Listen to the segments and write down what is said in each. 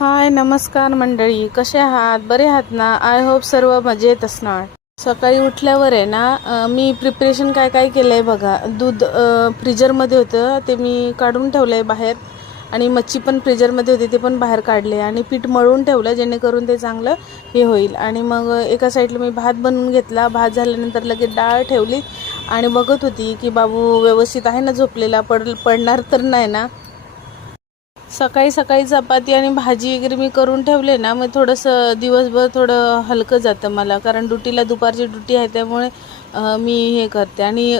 हाय नमस्कार मंडळी, कसे आहात? बरे आहात ना? आय होप सर्व मजेत असणार. सकाळी उठल्यावर आहे ना मी प्रिपरेशन काय काय केलं आहे बघा. दूध फ्रीजरमध्ये होतं, ते मी काढून ठेवलं आहे बाहेर. आणि मच्छी पण फ्रीजरमध्ये होती, ते पण बाहेर काढले. आणि पीठ मळून ठेवलं जेणेकरून ते चांगलं हे होईल. आणि मग एका साईडला मी भात बनवून घेतला. भात झाल्यानंतर लगेच डाळ ठेवली आणि बघत होती की बाबू व्यवस्थित आहे ना, झोपलेला पडणार तर नाही ना. सकाळी सकाळी चपाती आणि भाजी वगैरे मी करून ठेवले ना, मग थोडंसं दिवसभर थोडं हलकं जातं मला, कारण ड्युटीला दुपारची ड्युटी आहे त्यामुळे मी हे करते. आणि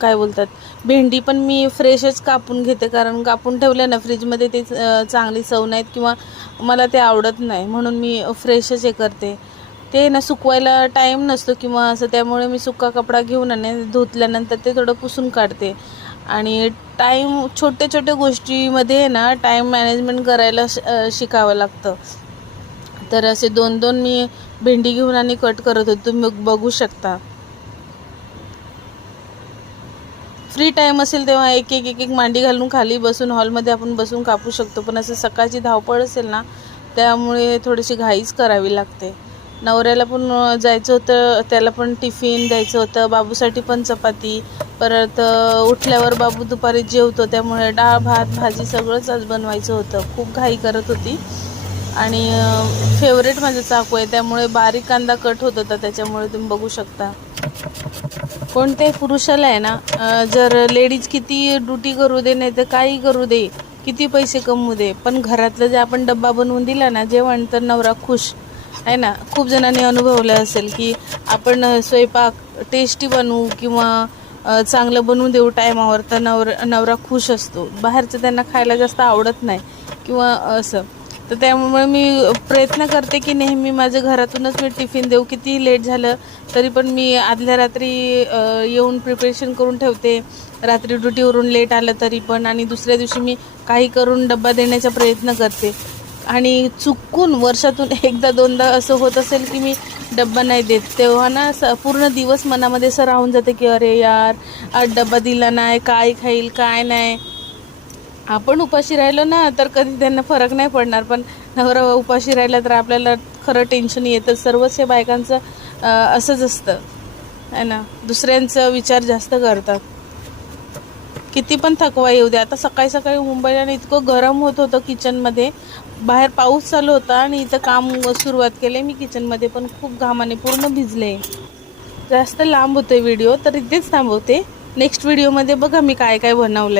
काय बोलतात, भेंडी पण मी फ्रेशच कापून घेते, कारण कापून ठेवल्या ना फ्रीजमध्ये ते चांगली चव नाहीत किंवा मला ते आवडत नाही, म्हणून मी फ्रेशच हे करते. ते ना सुकवायला टाईम नसतो किंवा असं, त्यामुळे मी सुका कपडा घेऊन आणि धुतल्यानंतर ते थोडं पुसून काढते. आणि छोट्या छोट्या गोष्टीमध्ये ना टाईम मॅनेजमेंट करायला शिकावं लागतं. तर असे दोन दोन मी भेंडी घेऊन आणि कट करत होते, तुम्ही बघू शकता. फ्री टाईम असेल तेव्हा एक एक एक एक मांडी घालून खाली बसून हॉलमध्ये आपण बसून कापू शकतो, पण असं सकाळची धावपळ असेल ना, त्यामुळे थोडीशी घाईच करावी लागते. नवऱ्याला पण जायचं होतं, त्याला पण टिफिन द्यायचं होतं, बाबूसाठी पण चपाती. परत उठल्यावर बाबू दुपारी जेवतो, त्यामुळे डाळ भात भाजी सगळंच आज बनवायचं होतं. खूप घाई करत होती. आणि फेवरेट माझं चाकू आहे, त्यामुळे बारीक कांदा कट होत होता, त्याच्यामुळे तुम्ही बघू शकता. कोणत्याही पुरुषाला आहे ना, जर लेडीज किती ड्युटी करू दे, नाही तर काही करू दे, किती पैसे कमवू दे, पण घरातलं जे आपण डब्बा बनवून दिला ना जेवण, तर नवरा खुश आहे ना. खूप जणांनी अनुभवलं असेल की आपण स्वयंपाक टेस्टी बनवू किंवा चांगलं बनवून देऊ टायमावर, तर नवरा खुश असतो. बाहेरचं त्यांना खायला जास्त आवडत नाही किंवा असं. तर त्यामुळे मी प्रयत्न करते की नेहमी माझ्या घरातूनच मी टिफिन देऊ. किती लेट झालं तरी पण मी आदल्या रात्री येऊन प्रिपरेशन करून ठेवते, रात्री ड्युटीवरून लेट आलं तरी पण. आणि दुसऱ्या दिवशी मी काही करून डब्बा देण्याचा प्रयत्न करते. आणि चुकून वर्षातून एकदा दोनदा असं होत असेल की मी डब्बा नाही देत, तेव्हा ना पूर्ण दिवस मनामध्ये असं राहून जाते की अरे यार, आज डब्बा दिला नाही, काय खाईल काय नाही. आपण उपाशी राहिलो ना तर कधी त्यांना फरक नाही पडणार, पण नवरा उपाशी राहिला तर आपल्याला खरं टेन्शन येतं. सर्वच हे बायकांचं असंच असतं आहे ना, दुसऱ्यांचा विचार जास्त करतात. किती पण थकवा येऊ दे. आता सकाळी सकाळी मुंबईला इतकं गरम होत होतं किचनमध्ये, बाहेर पाऊस चालू होता आणि इथं काम सुरुवात केले मी किचनमध्ये, पण खूप घामाने पूर्ण भिजले. जास्त लांब होतोय व्हिडिओ, तर इथेच थांबवते. नेक्स्ट व्हिडिओमध्ये बघा मी काय काय बनवलंय.